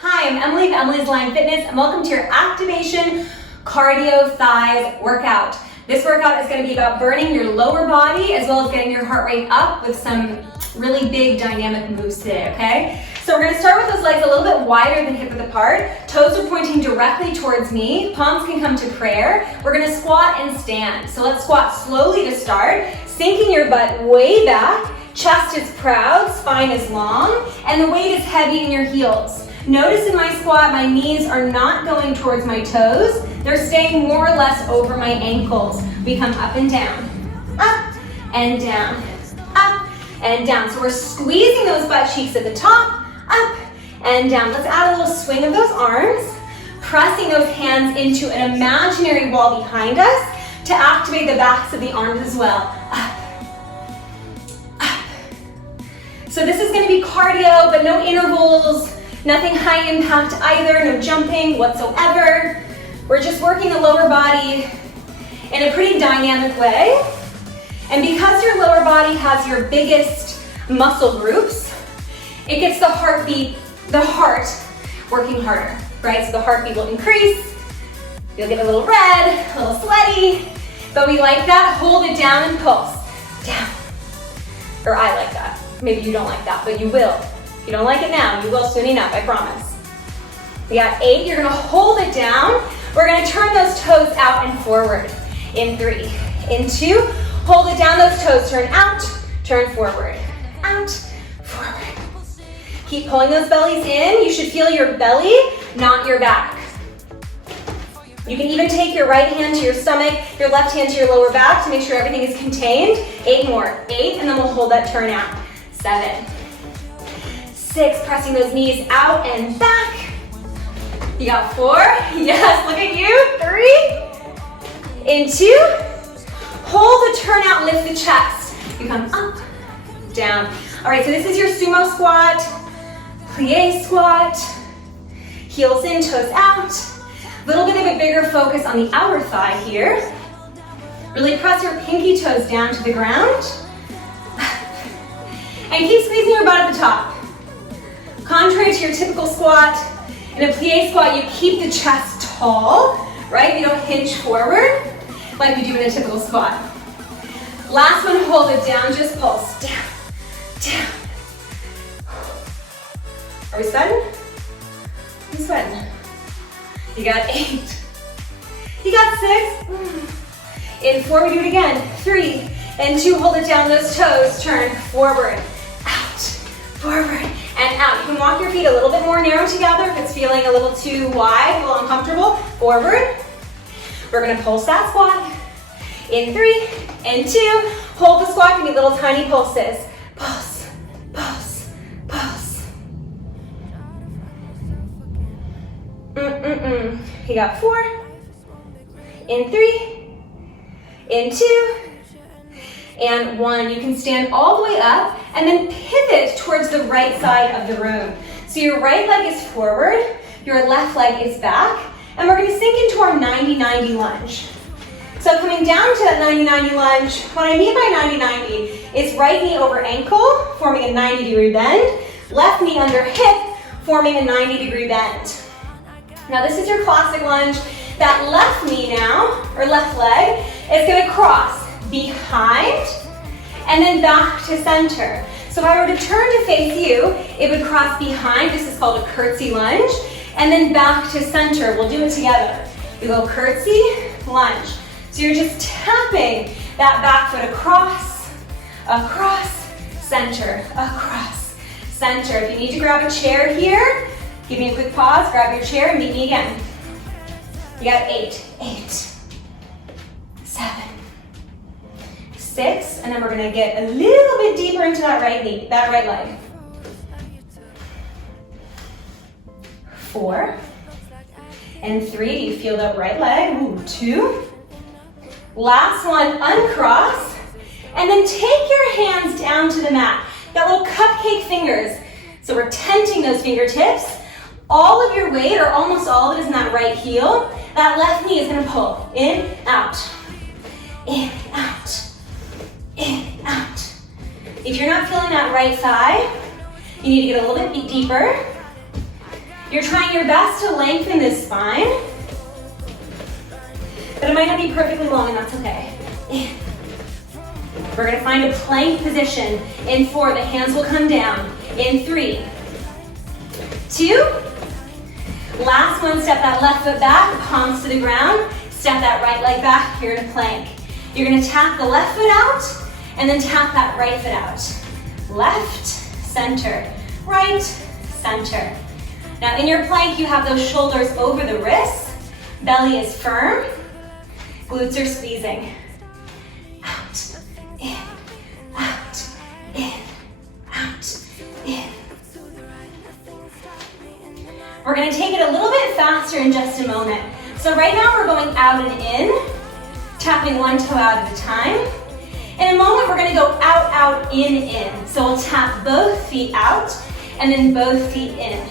Hi, I'm Emily of Emily's Line Fitness, and welcome to your Activation Cardio Thighs workout. This workout is going to be about burning your lower body as well as getting your heart rate up with some really big dynamic moves today, okay? So we're going to start with those legs a little bit wider than hip width apart. Toes are pointing directly towards me. Palms can come to prayer. We're going to squat and stand. So let's squat slowly to start, sinking your butt way back. Chest is proud, spine is long, and the weight is heavy in your heels. Notice in my squat, my knees are not going towards my toes. They're staying more or less over my ankles. We come up and down, up and down, up and down. So we're squeezing those butt cheeks at the top, up and down. Let's add a little swing of those arms, pressing those hands into an imaginary wall behind us to activate the backs of the arms as well. Up, up. So this is going to be cardio, but no intervals. Nothing high impact either, no jumping whatsoever. We're just working the lower body in a pretty dynamic way. And because your lower body has your biggest muscle groups, it gets the heart working harder, right? So the heartbeat will increase. You'll get a little red, a little sweaty, but we like that. Hold it down and pulse. Down. Or I like that. Maybe you don't like that, but you will. If you don't like it now, you will soon enough, I promise. We got 8, you're gonna hold it down. We're gonna turn those toes out and forward. In 3, in 2, hold it down, those toes turn out, turn forward, out, forward. Keep pulling those bellies in. You should feel your belly, not your back. You can even take your right hand to your stomach, your left hand to your lower back to make sure everything is contained. 8 more, 8, and then we'll hold that turn out. 7, 6, pressing those knees out and back. You got 4, yes, look at you. 3, in 2, hold the turn out, lift the chest. You come up, down. All right, so this is your sumo squat, plie squat, heels in, toes out. A little bit of a bigger focus on the outer thigh here. Really press your pinky toes down to the ground. And keep squeezing your butt at the top. Contrary to your typical squat, in a plie squat, you keep the chest tall, right? You don't hinge forward like we do in a typical squat. Last one, hold it down, just pulse. Down, down. Are we sweating? I'm sweating. You got 8. You got 6. In 4, we do it again. 3, and 2, hold it down, those toes, turn forward, out, forward, and out. You can walk your feet a little bit more narrow together if it's feeling a little too wide, a little uncomfortable. Forward. We're gonna pulse that squat. In 3, and 2, hold the squat, give me little tiny pulses. Pulse, pulse, pulse. You got 4, in 3, in 2, and 1. You can stand all the way up and then pivot towards the right side of the room. So your right leg is forward, your left leg is back, and we're gonna sink into our 90-90 lunge. So coming down to that 90-90 lunge, what I mean by 90-90 is right knee over ankle, forming a 90-degree bend, left knee under hip, forming a 90-degree bend. Now this is your classic lunge. That left knee now, or left leg, is gonna cross behind and then back to center. So if I were to turn to face you, it would cross behind. This is called a curtsy lunge, and then back to center. We'll do it together. You go curtsy, lunge. So you're just tapping that back foot across, across, center, across, center. If you need to grab a chair here, give me a quick pause, grab your chair and meet me again. You got 8, 7, 6, and then we're gonna get a little bit deeper into that right knee, that right leg. 4, and 3, do you feel that right leg? Ooh, 2. Last one, uncross, and then take your hands down to the mat. Got little cupcake fingers. So we're tenting those fingertips. All of your weight, or almost all of it, is in that right heel. That left knee is gonna pull in, out, in, out, in, out. If you're not feeling that right thigh, you need to get a little bit deeper. You're trying your best to lengthen this spine, but it might not be perfectly long, and that's okay. We're gonna find a plank position in 4. The hands will come down in 3, 2. Last one, step that left foot back, palms to the ground. Step that right leg back, you're in a plank. You're gonna tap the left foot out, and then tap that right foot out. Left, center, right, center. Now in your plank, you have those shoulders over the wrists. Belly is firm. Glutes are squeezing. Out, in, out, in, out, in. We're gonna take it a little bit faster in just a moment. So right now we're going out and in, tapping one toe out at a time. In a moment, we're gonna go out, out, in. So we'll tap both feet out and then both feet in.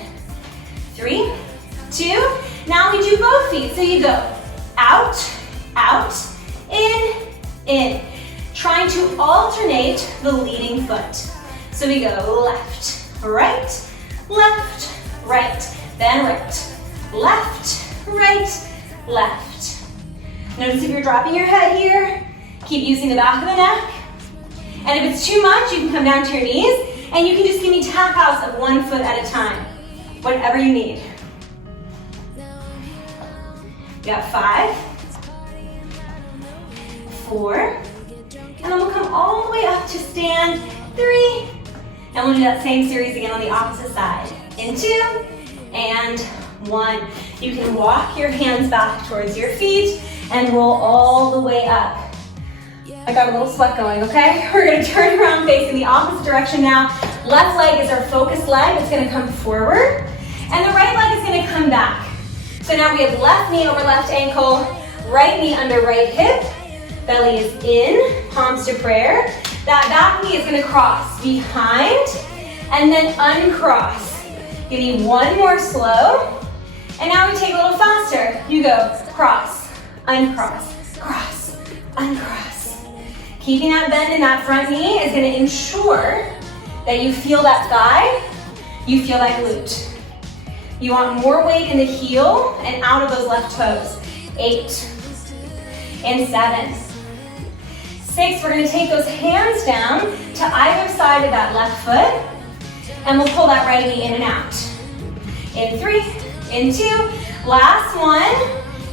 3, 2, now we do both feet. So you go out, out, in. Trying to alternate the leading foot. So we go left, right, then right, left, left. Notice if you're dropping your head here, keep using the back of the neck. And if it's too much, you can come down to your knees and you can just give me tap outs of 1 foot at a time, whatever you need. We got 5, 4, and then we'll come all the way up to stand 3, and we'll do that same series again on the opposite side. In 2, and 1. You can walk your hands back towards your feet and roll all the way up. I got a little sweat going, okay? We're gonna turn around facing the opposite direction now. Left leg is our focused leg. It's gonna come forward, and the right leg is gonna come back. So now we have left knee over left ankle, right knee under right hip, belly is in, palms to prayer. That back knee is gonna cross behind, and then uncross. Give me 1 more slow, and now we take a little faster. You go cross, uncross, cross, uncross. Keeping that bend in that front knee is gonna ensure that you feel that thigh, you feel that glute. You want more weight in the heel and out of those left toes. 8, and 7. 6, we're gonna take those hands down to either side of that left foot, and we'll pull that right knee in and out. In 3, in 2, last one.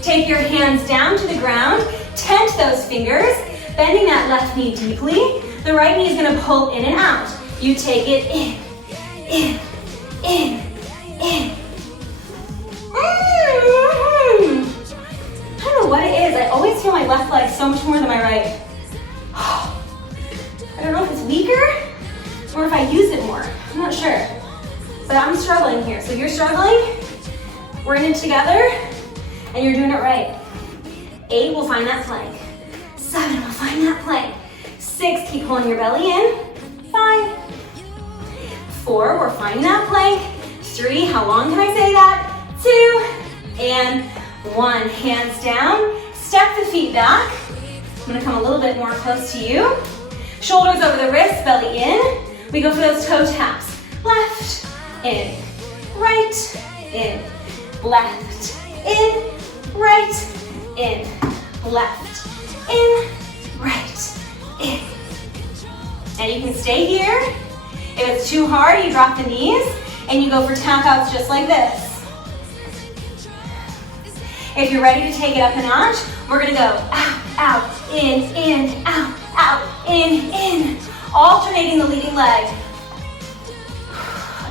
Take your hands down to the ground, tent those fingers, bending that left knee deeply. The right knee is gonna pull in and out. You take it in, in, in, in. I don't know what it is. I always feel my left leg so much more than my right. I don't know if it's weaker or if I use it more. I'm not sure. But I'm struggling here. So you're struggling, we're in it together, and you're doing it right. 8, we'll find that plank. 7, we'll find that plank. 6, keep pulling your belly in. 5, 4, we're finding that plank. 3, how long can I say that? 2, and 1. Hands down, step the feet back. I'm gonna come a little bit more close to you. Shoulders over the wrists, belly in. We go for those toe taps. Left, in, right, in, left, in, right, in, left, in, right, in. And you can stay here. If it's too hard, you drop the knees and you go for tap outs just like this. If you're ready to take it up a notch, we're gonna go out, in, out, in. Alternating the leading leg.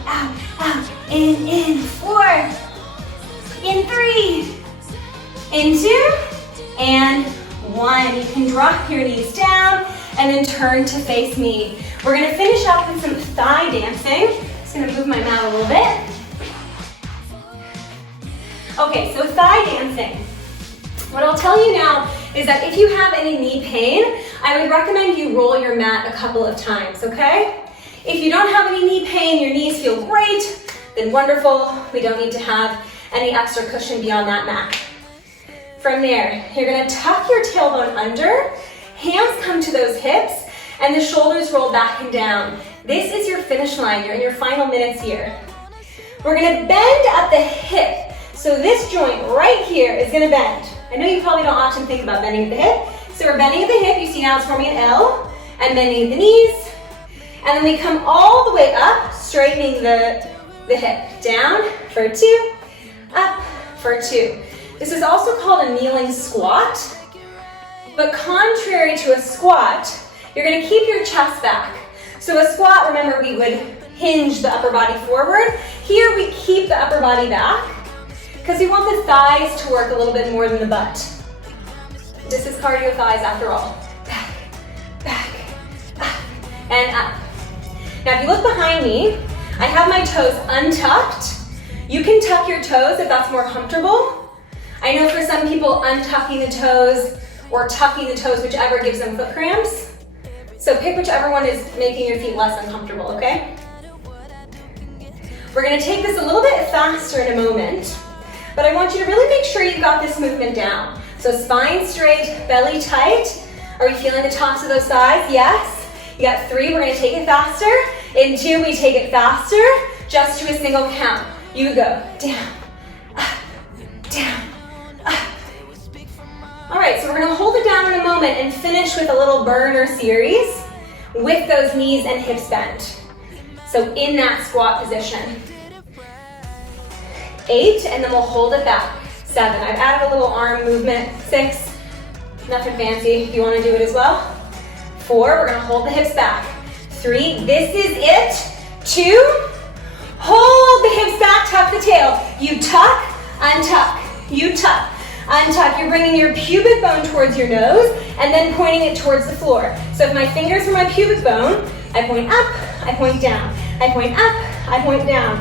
Out, in. 4, in 3, in 2, and 1. You can drop your knees down and then turn to face me. We're gonna finish up with some thigh dancing. Just gonna move my mat a little bit. Okay, so thigh dancing. What I'll tell you now is that if you have any knee pain, I would recommend you roll your mat a couple of times, okay? If you don't have any knee pain, your knees feel great, then wonderful. We don't need to have any extra cushion beyond that mat. From there, you're gonna tuck your tailbone under, hands come to those hips, and the shoulders roll back and down. This is your finish line. You're in your final minutes here. We're gonna bend at the hip. So this joint right here is gonna bend. I know you probably don't often think about bending at the hip. So we're bending at the hip. You see now it's forming an L, and bending at the knees. And then we come all the way up, straightening the hip. Down for 2, up for 2. This is also called a kneeling squat. But contrary to a squat, you're gonna keep your chest back. So a squat, remember, we would hinge the upper body forward. Here we keep the upper body back because we want the thighs to work a little bit more than the butt. This is cardio thighs after all. Back, back, up, and up. Now if you look behind me, I have my toes untucked. You can tuck your toes if that's more comfortable. I know for some people untucking the toes or tucking the toes, whichever gives them foot cramps. So pick whichever one is making your feet less uncomfortable, okay? We're gonna take this a little bit faster in a moment, but I want you to really make sure you've got this movement down. So spine straight, belly tight. Are we feeling the tops of those thighs? Yes. You got 3, we're gonna take it faster. In 2, we take it faster, just to a single count. You go down, up, down, up. All right, so we're gonna hold it down in a moment and finish with a little burner series with those knees and hips bent. So in that squat position. 8, and then we'll hold it back. 7, I've added a little arm movement. 6, nothing fancy, if you wanna do it as well. 4, we're gonna hold the hips back. 3, this is it. 2, hold the hips back, tuck the tail. You tuck, untuck, you tuck, untuck. You're bringing your pubic bone towards your nose and then pointing it towards the floor. So if my fingers are my pubic bone, I point up, I point down. I point up, I point down.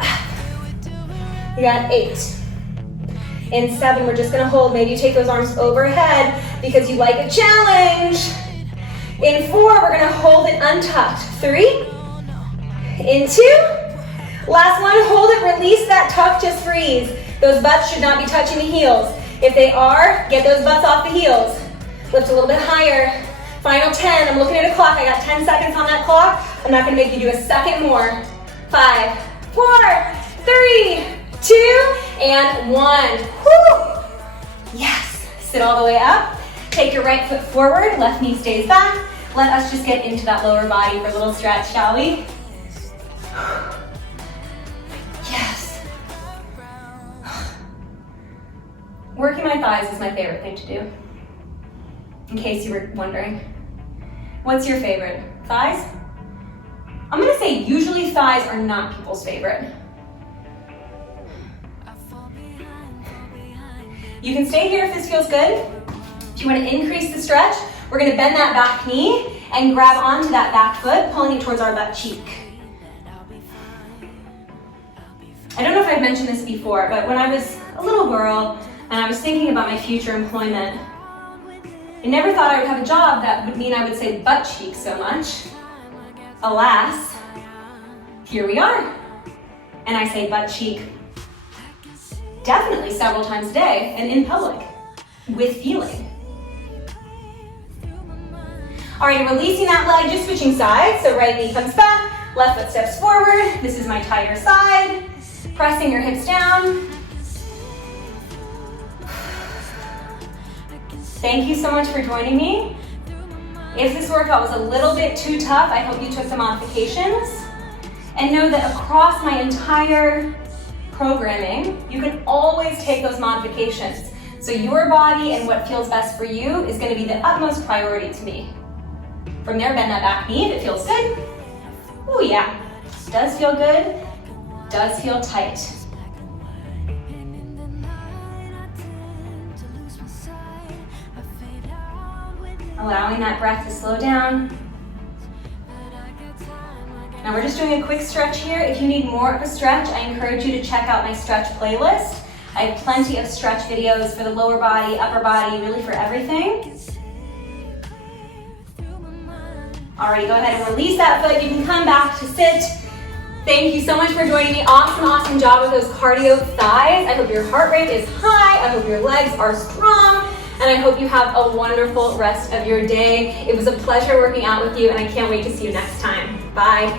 Up. You got 8. In 7, we're just gonna hold. Maybe you take those arms overhead because you like a challenge. In 4, we're gonna hold it untucked. 3. In 2. Last one, hold it, release that tuck, just freeze. Those butts should not be touching the heels. If they are, get those butts off the heels. Lift a little bit higher. Final 10, I'm looking at a clock. I got 10 seconds on that clock. I'm not gonna make you do a second more. 5, 4, 3, 2, and 1. Woo! Yes, sit all the way up. Take your right foot forward, left knee stays back. Let us just get into that lower body for a little stretch, shall we? Yes. Working my thighs is my favorite thing to do, in case you were wondering. What's your favorite? Thighs? I'm gonna say usually thighs are not people's favorite. You can stay here if this feels good. If you want to increase the stretch, we're gonna bend that back knee and grab onto that back foot, pulling it towards our butt cheek. I don't know if I've mentioned this before, but when I was a little girl and I was thinking about my future employment, I never thought I would have a job that would mean I would say butt cheek so much. Alas, here we are. And I say butt cheek definitely several times a day and in public with feeling. All right, releasing that leg, just switching sides. So right knee comes back, left foot steps forward. This is my tighter side. Pressing your hips down. Thank you so much for joining me. If this workout was a little bit too tough, I hope you took some modifications. And know that across my entire programming, you can always take those modifications. So your body and what feels best for you is going to be the utmost priority to me. From there, bend that back knee if it feels good. Oh yeah, does feel good, does feel tight. Allowing that breath to slow down. Now we're just doing a quick stretch here. If you need more of a stretch, I encourage you to check out my stretch playlist. I have plenty of stretch videos for the lower body, upper body, really for everything. Alrighty, go ahead and release that foot. You can come back to sit. Thank you so much for joining me. Awesome job with those cardio thighs. I hope your heart rate is high. I hope your legs are strong. And I hope you have a wonderful rest of your day. It was a pleasure working out with you, and I can't wait to see you next time. Bye.